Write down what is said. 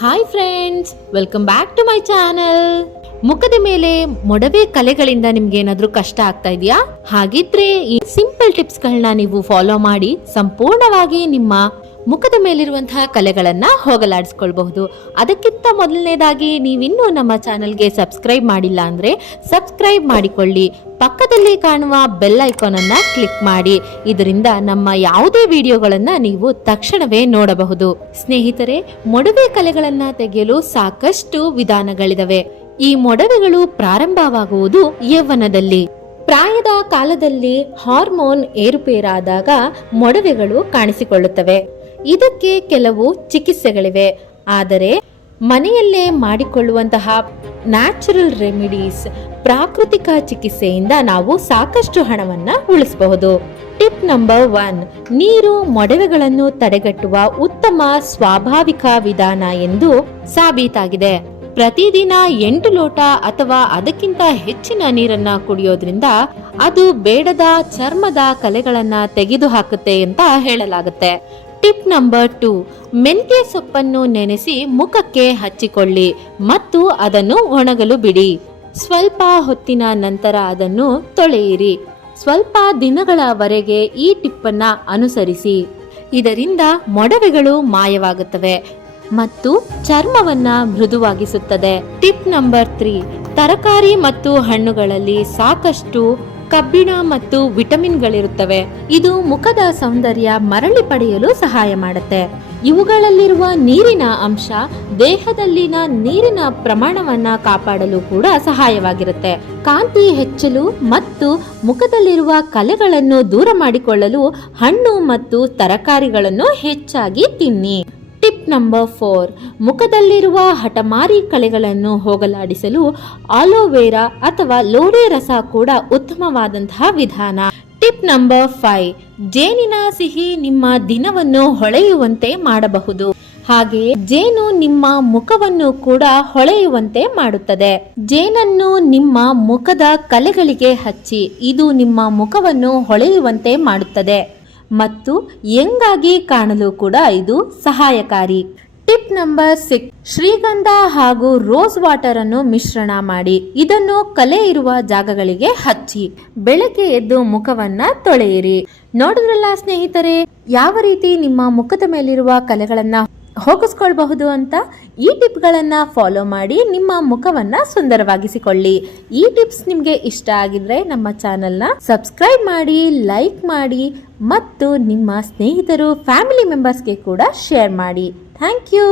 Hi friends, welcome back to my channel. ಮುಖದ ಮೇಲೆ ಮೊಡವೆ ಕಲೆಗಳಿಂದ ನಿಮ್ಗೆ ಏನಾದ್ರೂ ಕಷ್ಟ ಆಗ್ತಾ ಇದೆಯಾ? ಹಾಗಿದ್ರೆ ಈ ಸಿಂಪಲ್ ಟಿಪ್ಸ್ ಗಳನ್ನ ನೀವು ಫಾಲೋ ಮಾಡಿ ಸಂಪೂರ್ಣವಾಗಿ ನಿಮ್ಮ ಮುಖದ ಮೇಲಿರುವಂತಹ ಕಲೆಗಳನ್ನ ಹೋಗಲಾಡಿಸ್ಕೊಳ್ಬಹುದು. ಅದಕ್ಕಿಂತ ಮೊದಲನೇದಾಗಿ ನೀವಿನ್ನೂ ನಮ್ಮ ಚಾನಲ್ಗೆ ಸಬ್ಸ್ಕ್ರೈಬ್ ಮಾಡಿಲ್ಲ ಅಂದ್ರೆ ಸಬ್ಸ್ಕ್ರೈಬ್ ಮಾಡಿಕೊಳ್ಳಿ. ಪಕ್ಕದಲ್ಲಿ ಕಾಣುವ ಬೆಲ್ ಐಕಾನ್ ಅನ್ನ ಕ್ಲಿಕ್ ಮಾಡಿ. ಇದರಿಂದ ನಮ್ಮ ಯಾವುದೇ ವಿಡಿಯೋಗಳನ್ನ ನೀವು ತಕ್ಷಣವೇ ನೋಡಬಹುದು. ಸ್ನೇಹಿತರೆ, ಮೊಡವೆ ಕಲೆಗಳನ್ನ ತೆಗೆಯಲು ಸಾಕಷ್ಟು ವಿಧಾನಗಳಿದಾವೆ. ಈ ಮೊಡವೆಗಳು ಪ್ರಾರಂಭವಾಗುವುದು ಯೌವನದಲ್ಲಿ. ಪ್ರಾಯದ ಕಾಲದಲ್ಲಿ ಹಾರ್ಮೋನ್ ಏರುಪೇರಾದಾಗ ಮೊಡವೆಗಳು ಕಾಣಿಸಿಕೊಳ್ಳುತ್ತವೆ. ಇದಕ್ಕೆ ಕೆಲವು ಚಿಕಿತ್ಸೆಗಳಿವೆ. ಆದರೆ ಮನೆಯಲ್ಲೇ ಮಾಡಿಕೊಳ್ಳುವಂತಹ ನ್ಯಾಚುರಲ್ ರೆಮಿಡೀಸ್, ಪ್ರಾಕೃತಿಕ ಚಿಕಿತ್ಸೆಯಿಂದ ನಾವು ಸಾಕಷ್ಟು ಹಣವನ್ನ ಉಳಿಸಬಹುದು. ಟಿಪ್ ನಂಬರ್ 1, ನೀರು ಮೊಡವೆಗಳನ್ನು ತಡೆಗಟ್ಟುವ ಉತ್ತಮ ಸ್ವಾಭಾವಿಕ ವಿಧಾನ ಎಂದು ಸಾಬೀತಾಗಿದೆ. ಪ್ರತಿದಿನ 8 ಲೋಟ ಅಥವಾ ಅದಕ್ಕಿಂತ ಹೆಚ್ಚಿನ ನೀರನ್ನ ಕುಡಿಯೋದ್ರಿಂದ ಅದು ಬೇಡದ ಚರ್ಮದ ಕಲೆಗಳನ್ನ ತೆಗೆದುಹಾಕುತ್ತೆ ಅಂತ ಹೇಳಲಾಗುತ್ತೆ. ಟಿಪ್ ನಂಬರ್ 2, ಮೆಂತ್ಯ ಸೊಪ್ಪನ್ನು ನೆನೆಸಿ ಮುಖಕ್ಕೆ ಹಚ್ಚಿಕೊಳ್ಳಿ ಮತ್ತು ಅದನ್ನು ಒಣಗಲು ಬಿಡಿ. ಸ್ವಲ್ಪ ಹೊತ್ತಿನ ನಂತರ ಅದನ್ನು ತೊಳೆಯಿರಿ. ಸ್ವಲ್ಪ ದಿನಗಳವರೆಗೆ ಈ ಟಿಪ್ ಅನ್ನ ಅನುಸರಿಸಿ. ಇದರಿಂದ ಮೊಡವೆಗಳು ಮಾಯವಾಗುತ್ತವೆ ಮತ್ತು ಚರ್ಮವನ್ನ ಮೃದುವಾಗಿಸುತ್ತದೆ. ಟಿಪ್ ನಂಬರ್ 3, ತರಕಾರಿ ಮತ್ತು ಹಣ್ಣುಗಳಲ್ಲಿ ಸಾಕಷ್ಟು ಕಬ್ಬಿಣ ಮತ್ತು ವಿಟಮಿನ್ಗಳಿರುತ್ತವೆ. ಇದು ಮುಖದ ಸೌಂದರ್ಯ ಮರಳಿ ಪಡೆಯಲು ಸಹಾಯ ಮಾಡುತ್ತೆ. ಇವುಗಳಲ್ಲಿರುವ ನೀರಿನ ಅಂಶ ದೇಹದಲ್ಲಿನ ನೀರಿನ ಪ್ರಮಾಣವನ್ನ ಕಾಪಾಡಲು ಕೂಡ ಸಹಾಯವಾಗಿರುತ್ತೆ. ಕಾಂತಿ ಹೆಚ್ಚಲು ಮತ್ತು ಮುಖದಲ್ಲಿರುವ ಕಲೆಗಳನ್ನು ದೂರ ಮಾಡಿಕೊಳ್ಳಲು ಹಣ್ಣು ಮತ್ತು ತರಕಾರಿಗಳನ್ನು ಹೆಚ್ಚಾಗಿ ತಿನ್ನಿ. ಟಿಪ್ ನಂಬರ್ 4, ಮುಖದಲ್ಲಿರುವ ಹಠಮಾರಿ ಕಲೆಗಳನ್ನು ಹೋಗಲಾಡಿಸಲು ಆಲೋವೆರಾ ಅಥವಾ ಲೋಳೆ ರಸ ಕೂಡ ಉತ್ತಮವಾದಂತಹ ವಿಧಾನ. ಟಿಪ್ ನಂಬರ್ 5, ಜೇನಿನ ಸಿಹಿ ನಿಮ್ಮ ದಿನವನ್ನು ಹೊಳೆಯುವಂತೆ ಮಾಡಬಹುದು. ಹಾಗೆಯೇ ಜೇನು ನಿಮ್ಮ ಮುಖವನ್ನು ಕೂಡ ಹೊಳೆಯುವಂತೆ ಮಾಡುತ್ತದೆ. ಜೇನನ್ನು ನಿಮ್ಮ ಮುಖದ ಕಲೆಗಳಿಗೆ ಹಚ್ಚಿ, ಇದು ನಿಮ್ಮ ಮುಖವನ್ನು ಹೊಳೆಯುವಂತೆ ಮಾಡುತ್ತದೆ ಮತ್ತು ಯಂಗಾಗಿ ಕಾಣಲು ಕೂಡ ಇದು ಸಹಾಯಕಾರಿ. ಟಿಪ್ ನಂಬರ್ 6, ಶ್ರೀಗಂಧ ಹಾಗೂ ರೋಸ್ ವಾಟರ್ ಅನ್ನು ಮಿಶ್ರಣ ಮಾಡಿ ಇದನ್ನು ಕಲೆ ಇರುವ ಜಾಗಗಳಿಗೆ ಹಚ್ಚಿ ಬೆಳಗ್ಗೆ ಎದ್ದು ಮುಖವನ್ನ ತೊಳೆಯಿರಿ. ನೋಡಿದ್ರಲ್ಲ ಸ್ನೇಹಿತರೆ, ಯಾವ ರೀತಿ ನಿಮ್ಮ ಮುಖದ ಮೇಲಿರುವ ಕಲೆಗಳನ್ನ ಹೋಗಿಸ್ಕೊಳ್ಬಹುದು ಅಂತ. ಈ ಟಿಪ್ಗಳನ್ನ ಫಾಲೋ ಮಾಡಿ ನಿಮ್ಮ ಮುಖವನ್ನ ಸುಂದರವಾಗಿಸಿಕೊಳ್ಳಿ. ಈ ಟಿಪ್ಸ್ ನಿಮ್ಗೆ ಇಷ್ಟ ಆಗಿದ್ರೆ ನಮ್ಮ ಚಾನೆಲ್ನ ಸಬ್ಸ್ಕ್ರೈಬ್ ಮಾಡಿ, ಲೈಕ್ ಮಾಡಿ ಮತ್ತು ನಿಮ್ಮ ಸ್ನೇಹಿತರು, ಫ್ಯಾಮಿಲಿ ಮೆಂಬರ್ಸ್ಗೆ ಕೂಡ ಶೇರ್ ಮಾಡಿ. Thank you.